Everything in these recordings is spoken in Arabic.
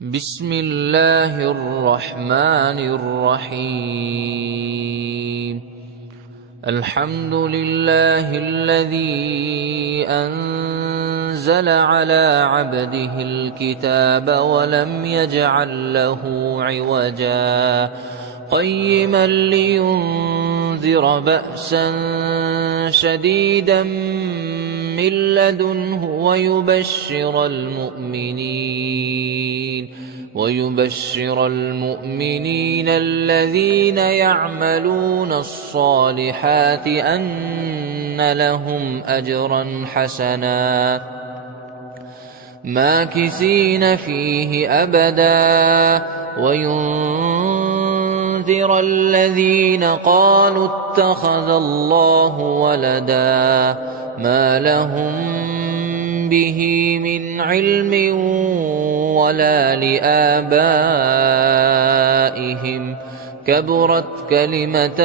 بسم الله الرحمن الرحيم. الحمد لله الذي أنزل على عبده الكتاب ولم يجعل له عوجا قيما لينذر بأسا شديدا من لدنه ويبشر المؤمنين الذين يعملون الصالحات أن لهم أجرا حسنا ماكثين فيه أبدا وينذر الذين قالوا اتخذ الله ولدا ما لهم به من علم ولا لآبائهم كبرت كلمة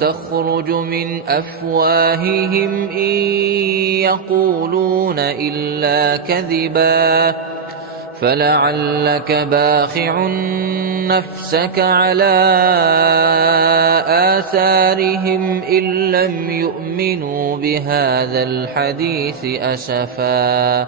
تخرج من أفواههم إن يقولون إلا كذبا فلعلك باخع نفسك على آثارهم إن لم يؤمنوا بهذا الحديث أسفا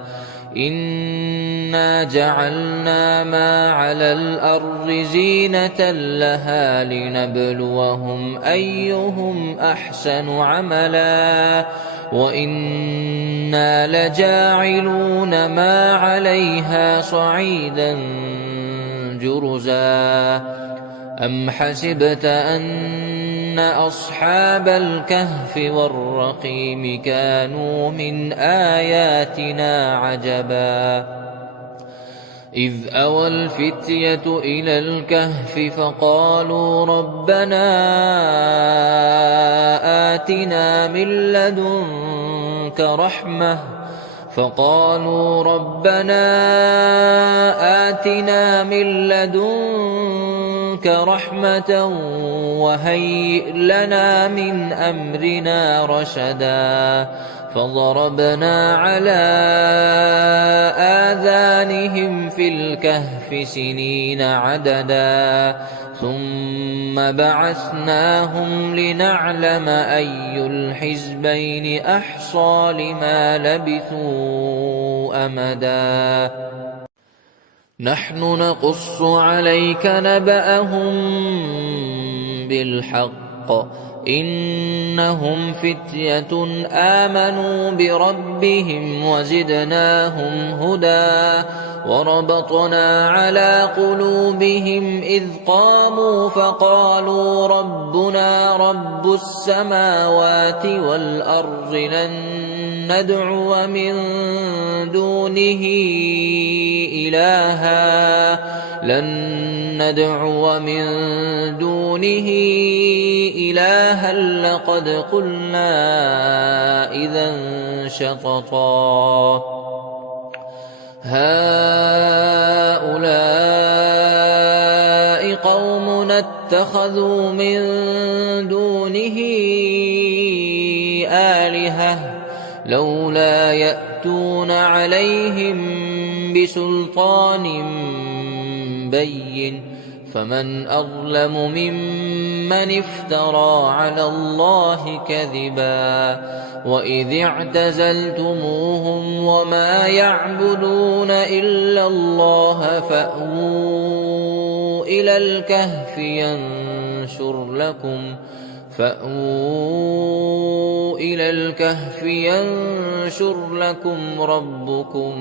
إنا جعلنا ما على الأرض زينة لها لنبلوهم أيهم أحسن عملا وإنا لجاعلون ما عليها صعيدا جرزا أم حسبت أن أصحاب الكهف والرقيم كانوا من آياتنا عجبا إذ أوى الفتية إلى الكهف فقالوا ربنا آتنا من لدنك رحمة وهيئ لنا من أمرنا رشدا فضربنا على آذانهم في الكهف سنين عددا ثم بعثناهم لنعلم أي الحزبين أحصى لما لبثوا أمدا نحن نقص عليك نبأهم بالحق إنهم فتية آمنوا بربهم وزدناهم هدى وربطنا على قلوبهم إذ قاموا فقالوا ربنا رب السماوات والأرض لن ندعو من دونه إلها لقد قلنا إذا شططا هؤلاء قومنا اتخذوا من دونه آلهة لولا يأتون عليهم بسلطان بين فمن أظلم ممن افترى على الله كذبا وإذ اعتزلتموهم وما يعبدون إلا الله فأووا إلى الكهف ينشر لكم ربكم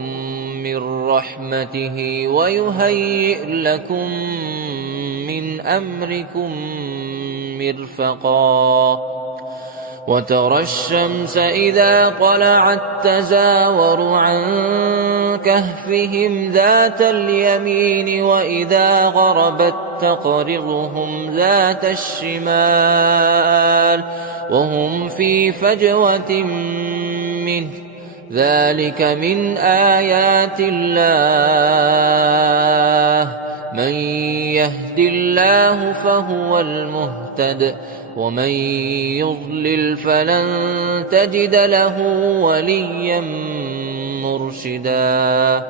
من رحمته ويهيئ لكم من أمركم مرفقا وترى الشمس إذا طلعت تزاور عن كهفهم ذات اليمين وإذا غربت تقرضهم ذات الشمال وهم في فجوة منه ذلك من آيات الله من يهد الله فهو المهتد ومن يضلل فلن تجد له وليا مرشدا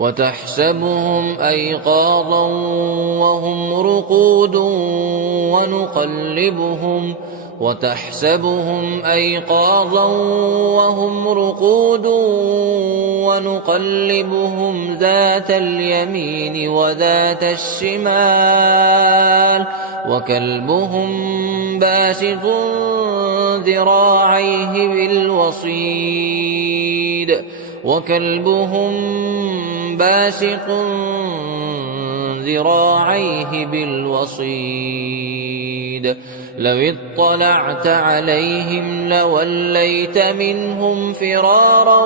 وتحسبهم أيقاظا وهم رقود ونقلبهم ذات اليمين وذات الشمال وكلبهم باسط ذراعيه بالوصيد لو اطلعت عليهم لوليت منهم فرارا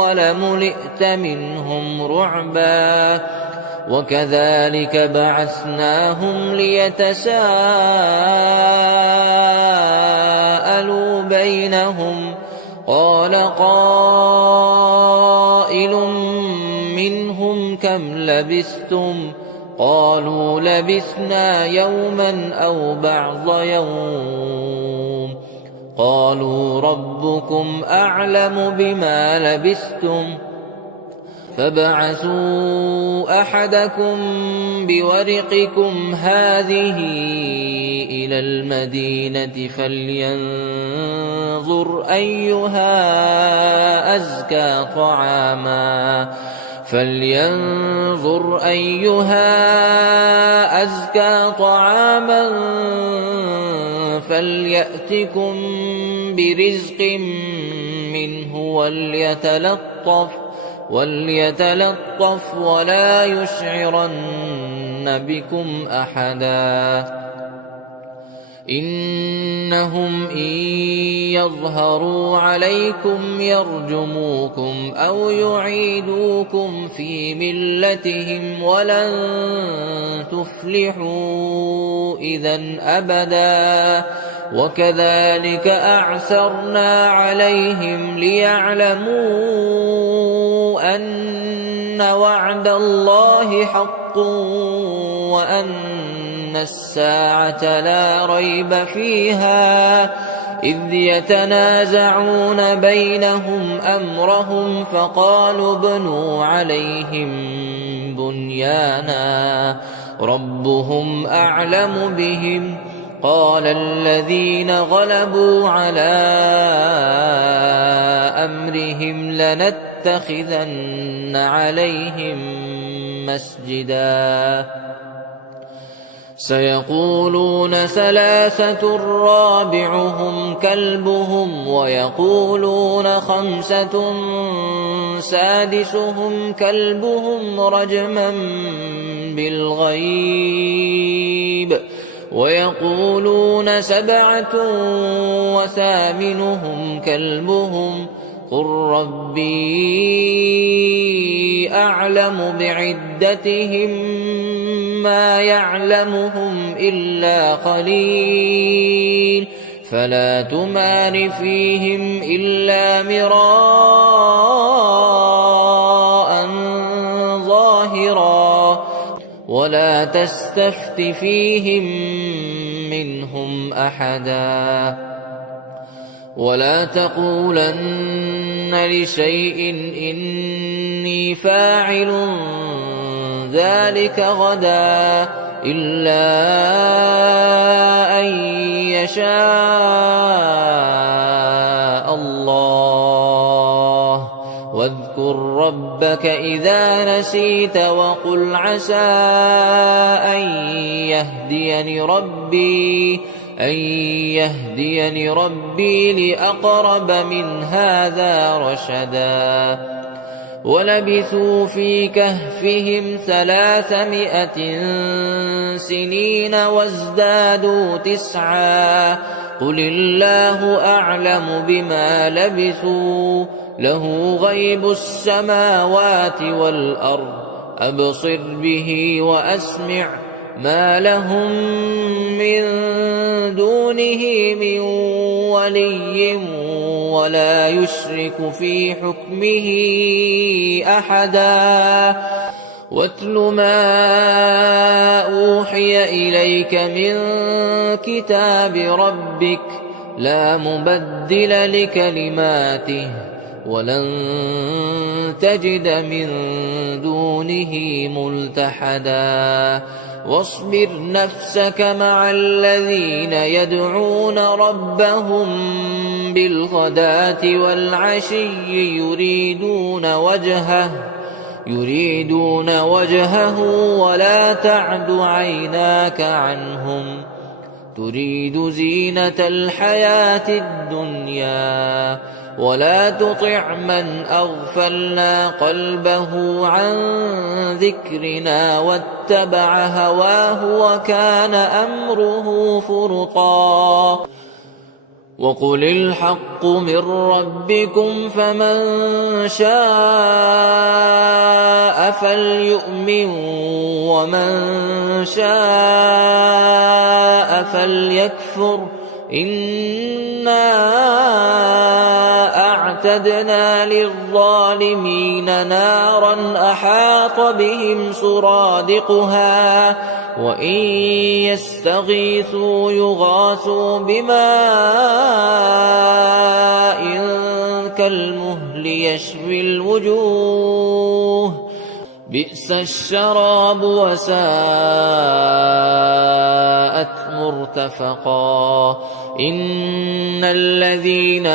ولملئت منهم رعبا وكذلك بعثناهم ليتساءلوا بينهم قال قائل منهم كم لبثتم قالوا لبثنا يوما أو بعض يوم قالوا ربكم أعلم بما لبثتم فابعثوا أحدكم بورقكم هذه إلى المدينة فلينظر أيها أزكى طعاما فليأتكم برزق منه وليتلطف ولا يشعرن بكم أحدا إنهم إن يظهروا عليكم يرجموكم أو يعيدوكم في ملتهم ولن تفلحوا إذا أبدا وكذلك أعثرنا عليهم ليعلموا أن وعد الله حق وأن الساعة لا ريب فيها إذ يتنازعون بينهم أمرهم فقالوا ابنوا عليهم بنيانا ربهم أعلم بهم قال الذين غلبوا على أمرهم لنتخذن عليهم مسجدا سيقولون ثلاثة رابعهم كلبهم ويقولون خمسة سادسهم كلبهم رجما بالغيب ويقولون سبعة وثامنهم كلبهم قل ربي أعلم بعدتهم ما يعلمهم إلا قليل فلا تمار فيهم إلا مراء ظاهرا ولا تستفت فيهم منهم أحدا ولا تقولن لشيء إني فاعل ذلك غدا إلا أن يشاء الله واذكر ربك إذا نسيت وقل عسى أن يهديني ربي لأقرب من هذا رشدا ولبثوا في كهفهم 300 سنين وازدادوا 9 قل الله أعلم بما لبثوا له غيب السماوات والأرض أبصر به وأسمع ما لهم من دونه من ولي ولا يشرك في حكمه أحدا واتل ما أوحي إليك من كتاب ربك لا مبدل لكلماته ولن تجد من دونه ملتحدا واصبر نفسك مع الذين يدعون ربهم بالغداة والعشي يريدون وجهه ولا تعد عيناك عنهم تريد زينة الحياة الدنيا ولا تطع من أغفلنا قلبه عن ذكرنا واتبع هواه وكان أمره فرطا وقل الحق من ربكم فمن شاء فليؤمن ومن شاء فليكفر إنا أعتدنا للظالمين نارا أحاط بهم سرادقها وإن يستغيثوا يغاثوا بماء كالمهل يشوي الوجوه بئس الشراب وساءت مرتفقا إن الذين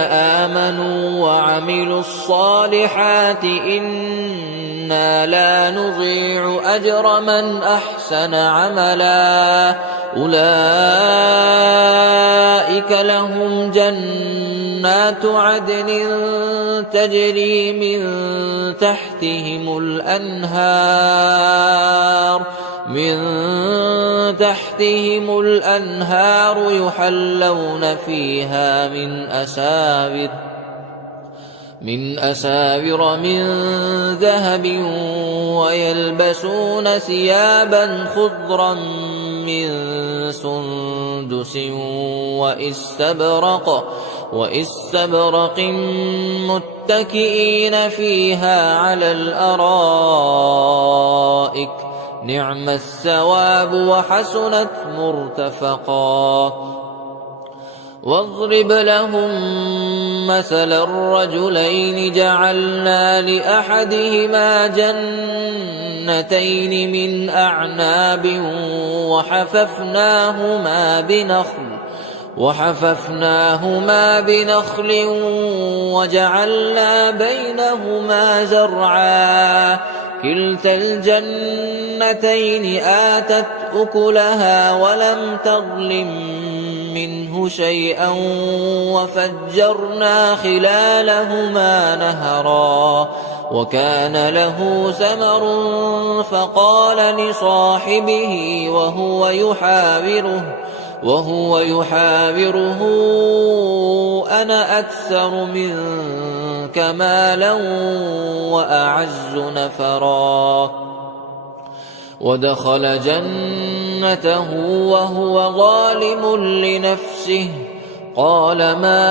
آمنوا وعملوا الصالحات إنا لا نضيع أجر من أحسن عملا أولئك لهم جنات عدن تجري من تحتهم الأنهار يحلون فيها من أساور من ذهب ويلبسون ثيابا خضرا من سندس وإستبرق متكئين فيها على الأرائك نعم الثواب وحسنت مرتفقا واضرب لهم مثل الرجلين جعلنا لأحدهما جنتين من أعناب وحففناهما بنخل وجعلنا بينهما زرعا كلتا الجنتين آتت أكلها ولم تظلم منه شيئا وفجرنا خلالهما نهرا وكان له ثمر فقال لصاحبه وهو يحاوره أنا أكثر منك مالا وأعز نفرا ودخل جنته وهو ظالم لنفسه قال ما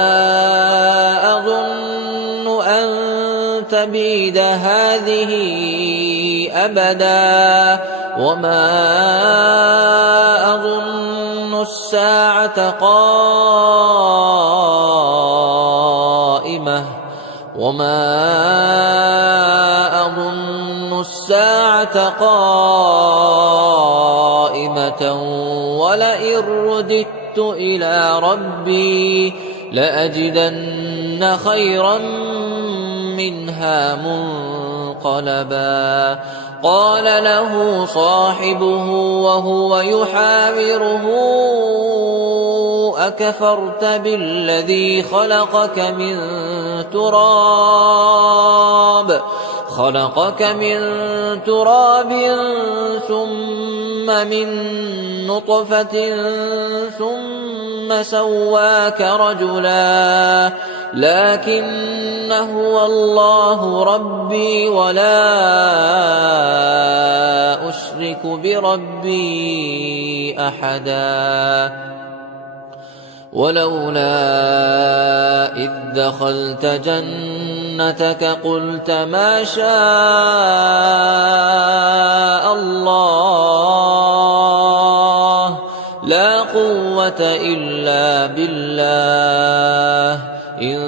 أظن أن تبيد هذه أبدا وما أظن الساعة قائمة ولئن رددت إلى ربي لأجدن خيرا منها منقلبا قال له صاحبه وهو يحاوره أكفرت بالذي خلقك من تراب ثم من نطفة ثم سواك رجلا لكن هو الله ربي ولا أشرك بربي أحدا ولولا إذ دخلت جنتك قلت ما شاء الله لا قوة إلا بالله إن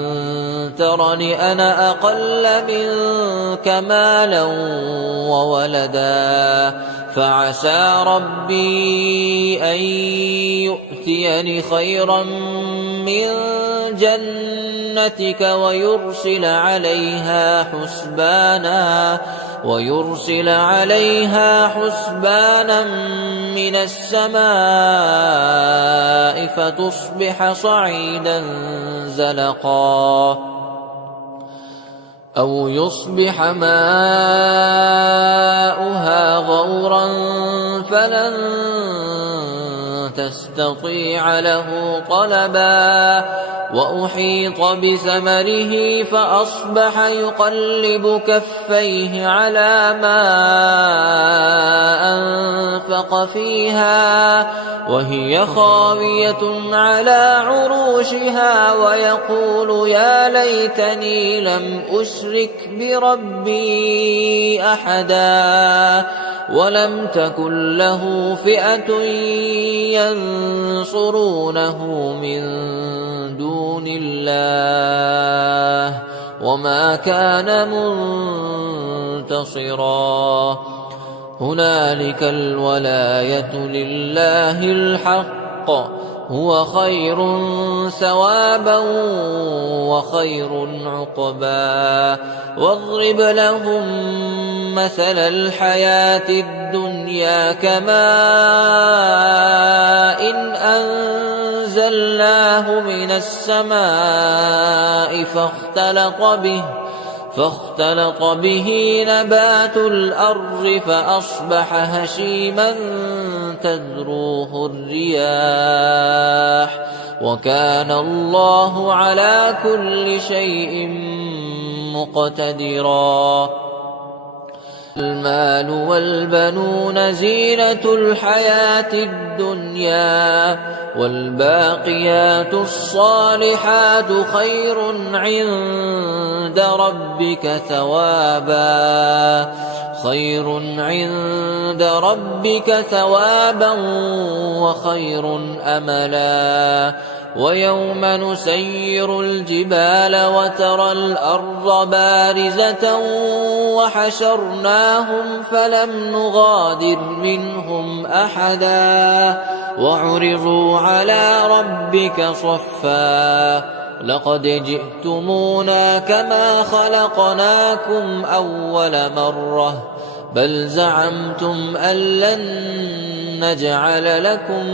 ترني أنا أقل منك مالا وولدا فعسى ربي أن يؤتيني خيرا من جنتك ويرسل عليها حسبانا من السماء فتصبح صعيدا زلقا أو يصبح ماؤها غورا فلن تستطيع له طلبا وأحيط بثمره فأصبح يقلب كفيه على ما أنفق فيها وهي خاوية على عروشها ويقول يا ليتني لم أشرك بربي أحدا ولم تكن له فئة ينصرونه من دون الله وما كان منتصرا هنالك الولاية لله الحق هو خير ثوابا وخير عقبا واضرب لهم مثل الحياة الدنيا كماء أنزلناه من السماء فاختلط به نبات الأرض فأصبح هشيما تذروه الرياح وكان الله على كل شيء مقتدرا المال والبنون زينة الحياة الدنيا والباقيات الصالحات خير عند ربك ثوابا وخير أملا ويوم نسير الجبال وترى الأرض بارزة وحشرناهم فلم نغادر منهم أحدا وعرضوا على ربك صفا لقد جئتمونا كما خلقناكم أول مرة بل زعمتم أن لن نجعل لكم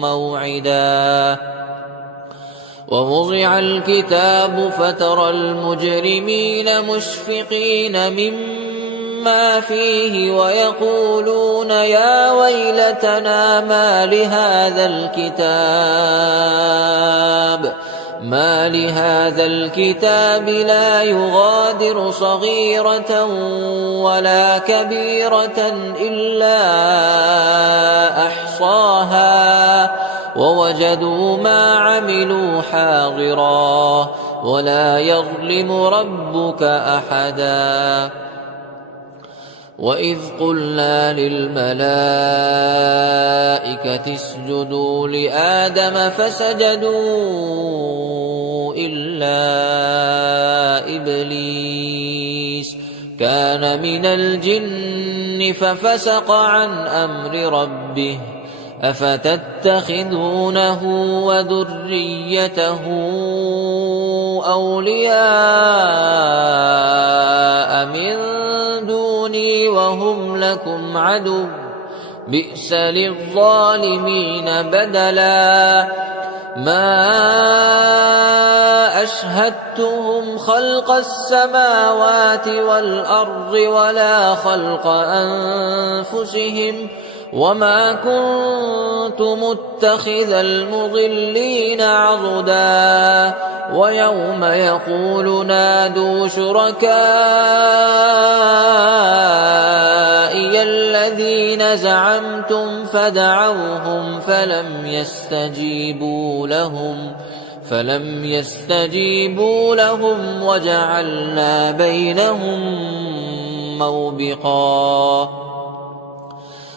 موعدا ووضع الكتاب فترى المجرمين مشفقين مما فيه ويقولون يا ويلتنا ما لهذا الكتاب لا يغادر صغيرة ولا كبيرة إلا أحصاها ووجدوا ما عملوا حاضرا ولا يظلم ربك أحدا وإذ قلنا للملائكة اسجدوا لآدم فسجدوا إلا إبليس كان من الجن ففسق عن أمر ربه أفتتخذونه وذريته أولياء من دوني وهم لكم عدو بئس للظالمين بدلا ما أشهدتهم خلق السماوات والأرض ولا خلق أنفسهم وما كنت متخذ المضلين عضدا ويوم يقول نادوا شركائي الذين زعمتم فدعوهم فلم يستجيبوا لهم وجعلنا بينهم موبقا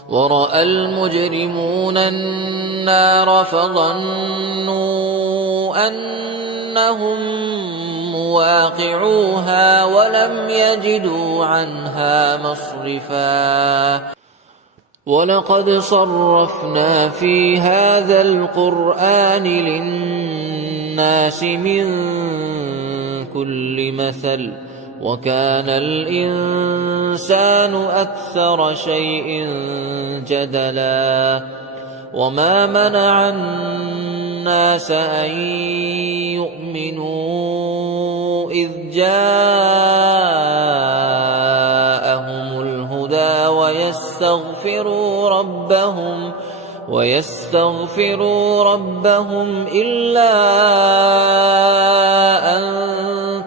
ورأى المجرمون النار فظنوا أنهم واقعوها ولم يجدوا عنها مصرفا ولقد صرفنا في هذا القرآن للناس من كل مثل وكان الإنسان أكثر شيء جدلا وما منع الناس أن يؤمنوا إذ جاءهم الهدى ويستغفروا ربهم إلا أن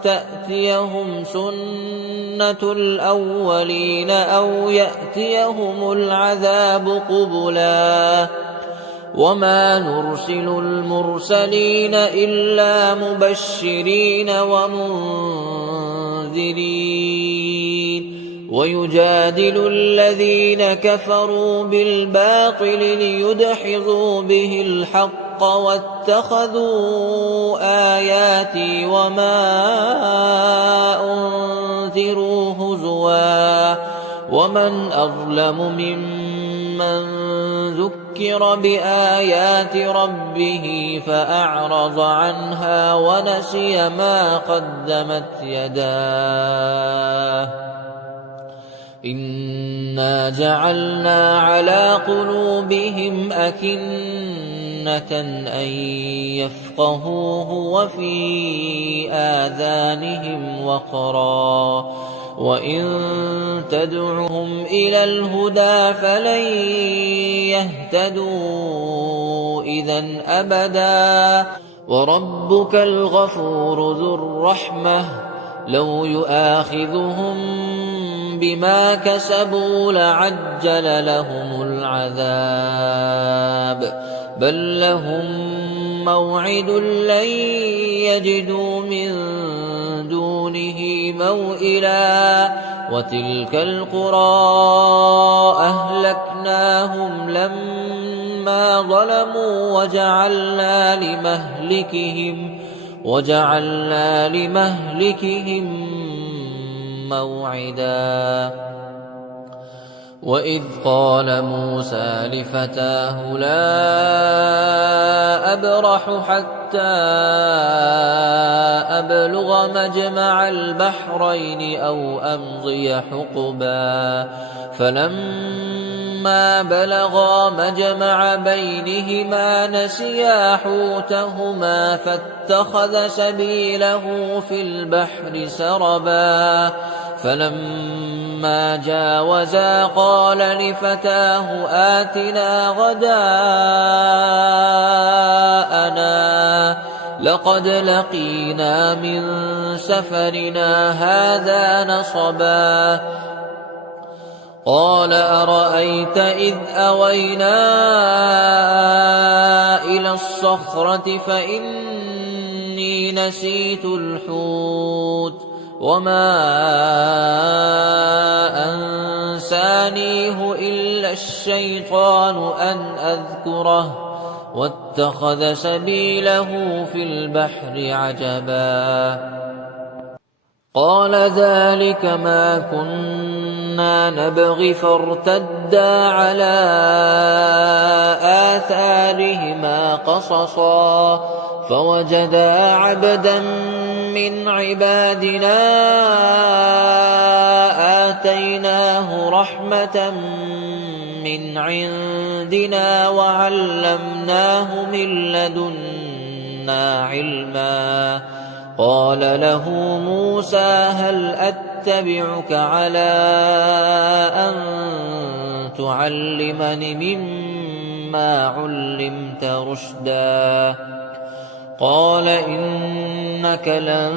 تأتيهم سنة الأولين أو يأتيهم العذاب قبلا وما نرسل المرسلين إلا مبشرين ومنذرين ويجادل الذين كفروا بالباطل ليدحضوا به الحق واتخذوا آياتي وما أنذروا هزوا ومن أظلم ممن ذكر بآيات ربه فأعرض عنها ونسي ما قدمت يداه إنا جعلنا على قلوبهم أكنة أن يفقهوه وفي آذانهم وقرا وإن تدعهم إلى الهدى فلن يهتدوا إذن أبدا وربك الغفور ذو الرحمة لو يؤاخذهم بما كسبوا لعجل لهم العذاب بل لهم موعد لن يجدوا من دونه موئلا وتلك القرى أهلكناهم لما ظلموا وجعلنا لمهلكهم موعدا وإذ قال موسى لفتاه لا أبرح حتى أبلغ مجمع البحرين أو أمضي حقبا فلما بلغا مجمع بينهما نسيا حوتهما فاتخذ سبيله في البحر سربا فلما جاوزا قال لفتاه آتنا غداءنا لقد لقينا من سفرنا هذا نصبا قال أرأيت إذ أوينا إلى الصخرة فإني نسيت الحوت وما أنسانيه إلا الشيطان أن أذكره واتخذ سبيله في البحر عجبا قال ذلك ما كنا نبغي فارتدا على آثارهما قصصا فوجدا عبدا من عبادنا آتيناه رحمة من عندنا وعلمناه من لدنا علما قال له موسى هل أتبعك على أن تعلمني مما علمت رشدا قال إنك لن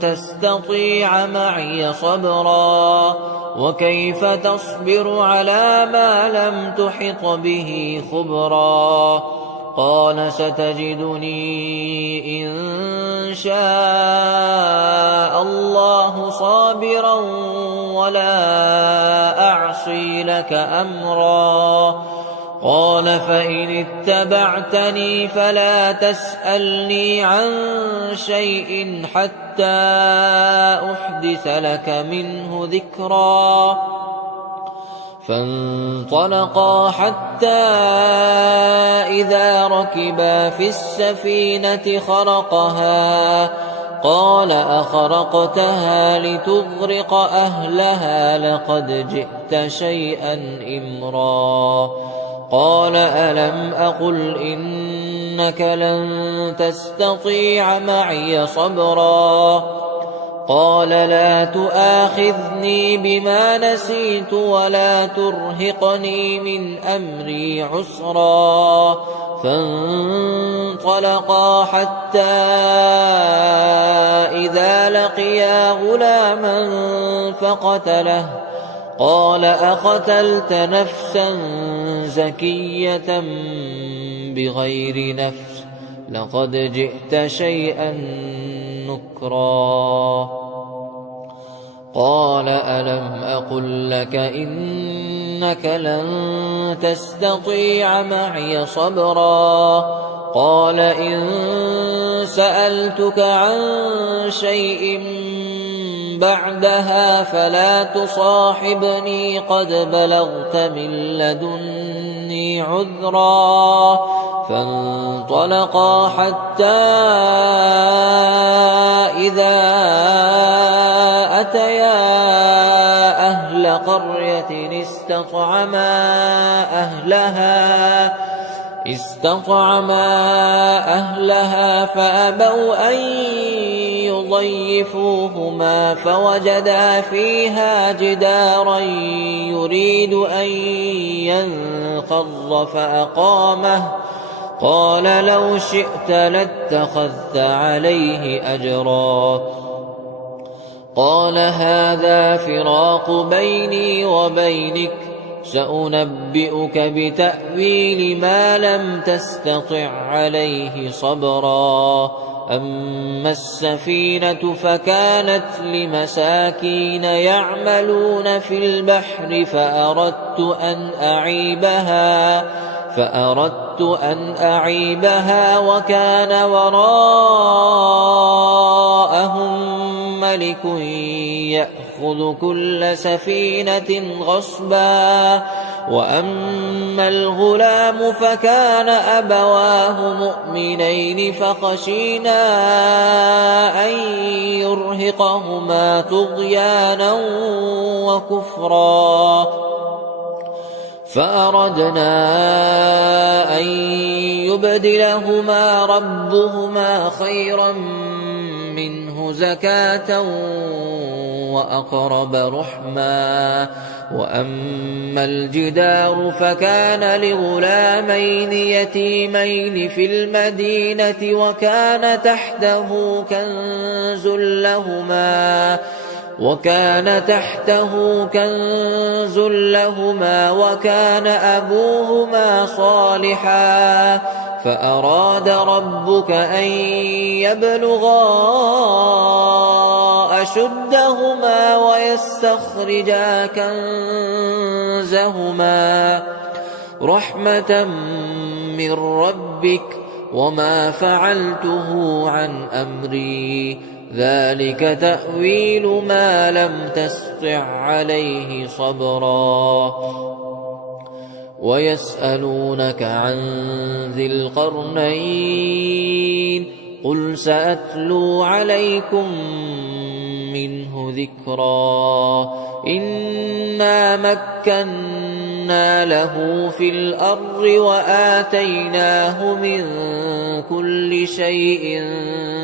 تستطيع معي صبرا وكيف تصبر على ما لم تحط به خبرا قال ستجدني إن شاء الله صابرا ولا أعصي لك أمرا قال فإن اتبعتني فلا تسألني عن شيء حتى أحدث لك منه ذكرا. فانطلقا حتى إذا ركبا في السفينة خرقها قال أخرقتها لتغرق أهلها لقد جئت شيئا إمرا. قال ألم أقل إنك لن تستطيع معي صبرا. قال لا تؤاخذني بما نسيت ولا ترهقني من أمري عسرا. فانطلقا حتى إذا لقيا غلاما فقتله قال أقتلت نفسا زكية بغير نفس لقد جئت شيئا نكرا. قال ألم أقل لك إنك لن تستطيع معي صبرا. قال إن سألتك عن شيء بعدها فلا تصاحبني قد بلغت من لدني عذرا. فانطلقا حتى إذا أتيا أهل قرية استطعما أهلها فأبوا أن يضيفوهما فوجدا فيها جدارا يريد أن ينقض فأقامه. قال لو شئت لاتخذت عليه أجرا. قال هذا فراق بيني وبينك سأنبئك بتأويل ما لم تستطع عليه صبرا. أما السفينة فكانت لمساكين يعملون في البحر فأردت أن أعيبها وكان وراءهم ملك يأخذ كل سفينة غصبا. وأما الغلام فكان أبواه مؤمنين فخشينا أن يرهقهما طغيانا وكفرا. فأردنا أن يبدلهما ربهما خيرا منه زكاة وأقرب رحما. وأما الجدار فكان لغلامين يتيمين في المدينة وكان تحته كنز لهما وكان أبوهما صالحا. فأراد ربك أن يبلغا أشدهما ويستخرجا كنزهما رحمة من ربك وما فعلته عن أمري ذلك تأويل ما لم تسطع عليه صبرا. ويسألونك عن ذي القرنين قل سأتلو عليكم منه ذكرا. إنا مكنا له في الأرض وآتيناه من كل شيء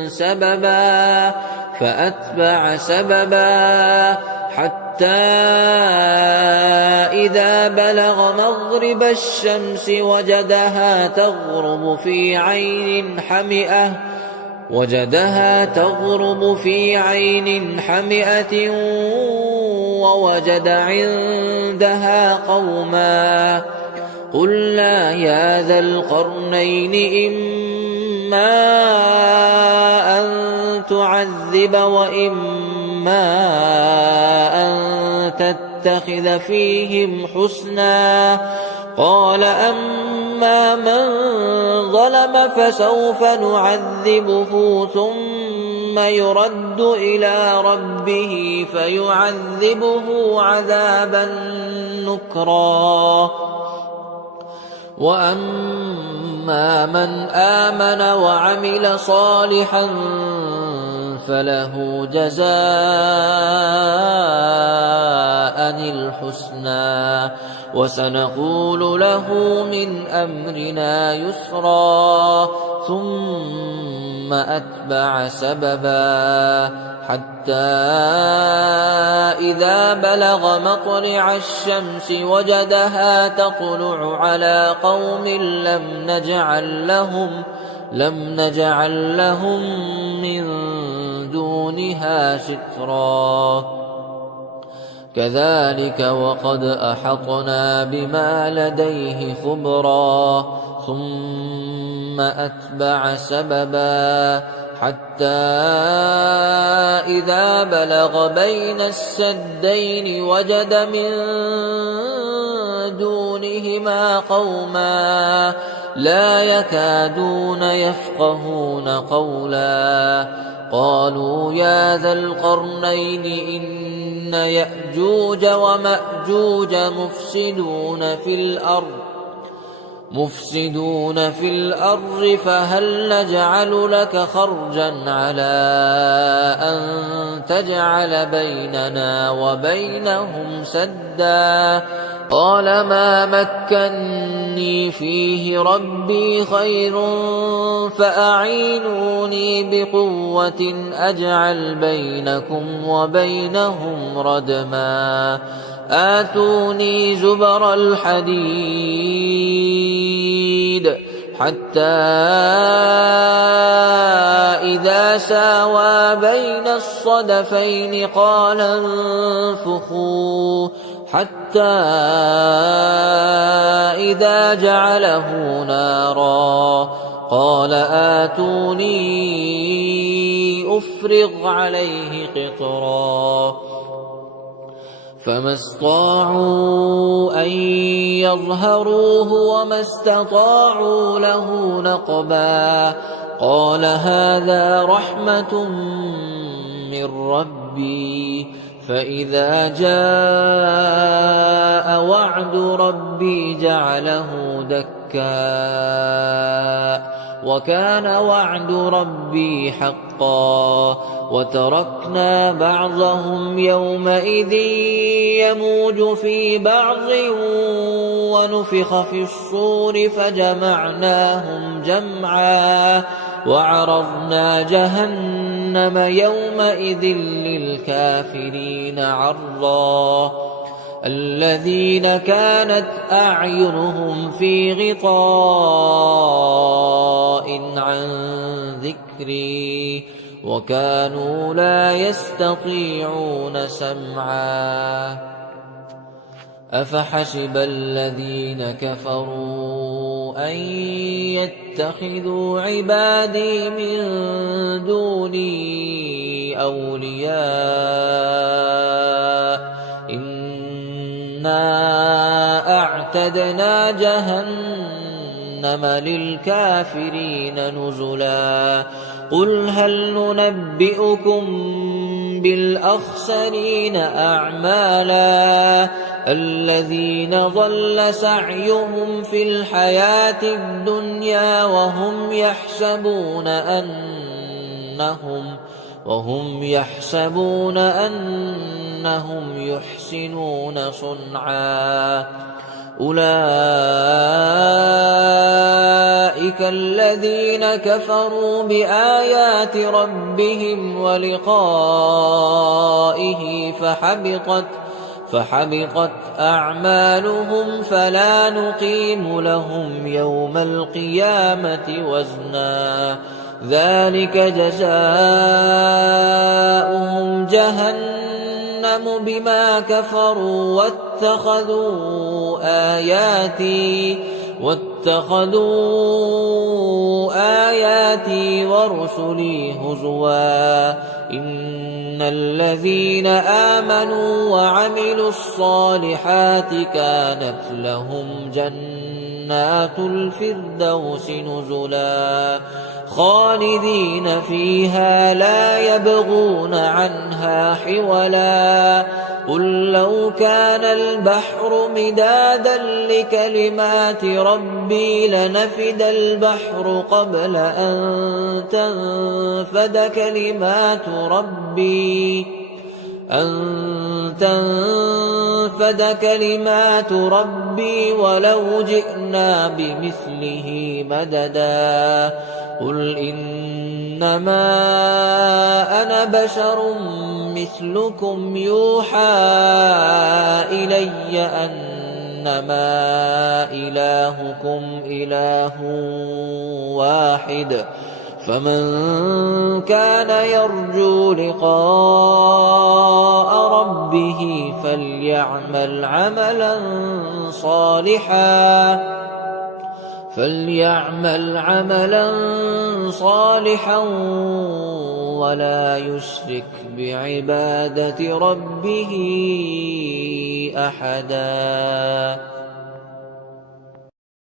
سببا فأتبع سببا حتى إذا بلغ مغرب الشمس وجدها تغرب في عين حمئة ووجد عندها قوما. قلنا يا ذا القرنين إما أن تعذب وإما أن نتخذ فيهم حسنا. قال أما من ظلم فسوف نعذبه ثم يرد إلى ربه فيعذبه عذابا نكرا. وأما من آمن وعمل صالحا فله جزاء الحسنى وسنقول له من أمرنا يسرا. ثم أتبع سببا حتى إذا بلغ مطلع الشمس وجدها تطلع على قوم لم نجعل لهم من دونها سترا. كذلك وقد أحطنا بما لديه خبرا. ثم أتبع سببا حتى إذا بلغ بين السدين وجد من دونهما قوما لا يكادون يفقهون قولا. قالوا يا ذا القرنين إن يأجوج ومأجوج مفسدون في الأرض فهل نجعل لك خرجا على أن تجعل بيننا وبينهم سدا. قال ما مكني فيه ربي خير فأعينوني بقوة أجعل بينكم وبينهم ردما. آتوني زبر الحديد حتى إذا ساوى بين الصدفين قال انفخوا حتى إذا جعله نارا قال آتوني أفرغ عليه قطرا. فما استطاعوا أن يظهروه وما استطاعوا له نقبا. قال هذا رحمة من ربي فإذا جاء وعد ربي جعله دكا وكان وعد ربي حقا. وتركنا بعضهم يومئذ يموج في بعض ونفخ في الصور فجمعناهم جمعا وعرضنا جهنم يومئذ للكافرين عرضا. الذين كانت أعينهم في غطاء عن ذكري وكانوا لا يستطيعون سمعا. أفحسب الذين كفروا أن يتخذوا عبادي من دوني أولياء إنا أعتدنا جهنم للكافرين نزلا. قل هل ننبئكم بالأخسرين أعمالا الذين ضل سعيهم في الحياة الدنيا وهم يحسبون أنهم يحسنون صنعا. أولئك الذين كفروا بآيات ربهم ولقائه فحبطت أعمالهم فلا نقيم لهم يوم القيامة وزنا. ذلك جزاؤهم جهنم بما كفروا واتخذوا آياتي ورسلي هزوا. إن الذين آمنوا وعملوا الصالحات كانت لهم جنات الفردوس نزلا خالدين فيها لا يبغون عنها حولا قل لو كان البحر مدادا لكلمات ربي لنفد البحر قبل أن تنفد كلمات ربي ولو جئنا بمثله مددا قل إنما أنا بشر مثلكم يوحى إلي أنما إلهكم إله واحد فمن كان يرجو لقاء ربه فليعمل عملا صالحا ولا يشرك بعبادة ربه أحدا.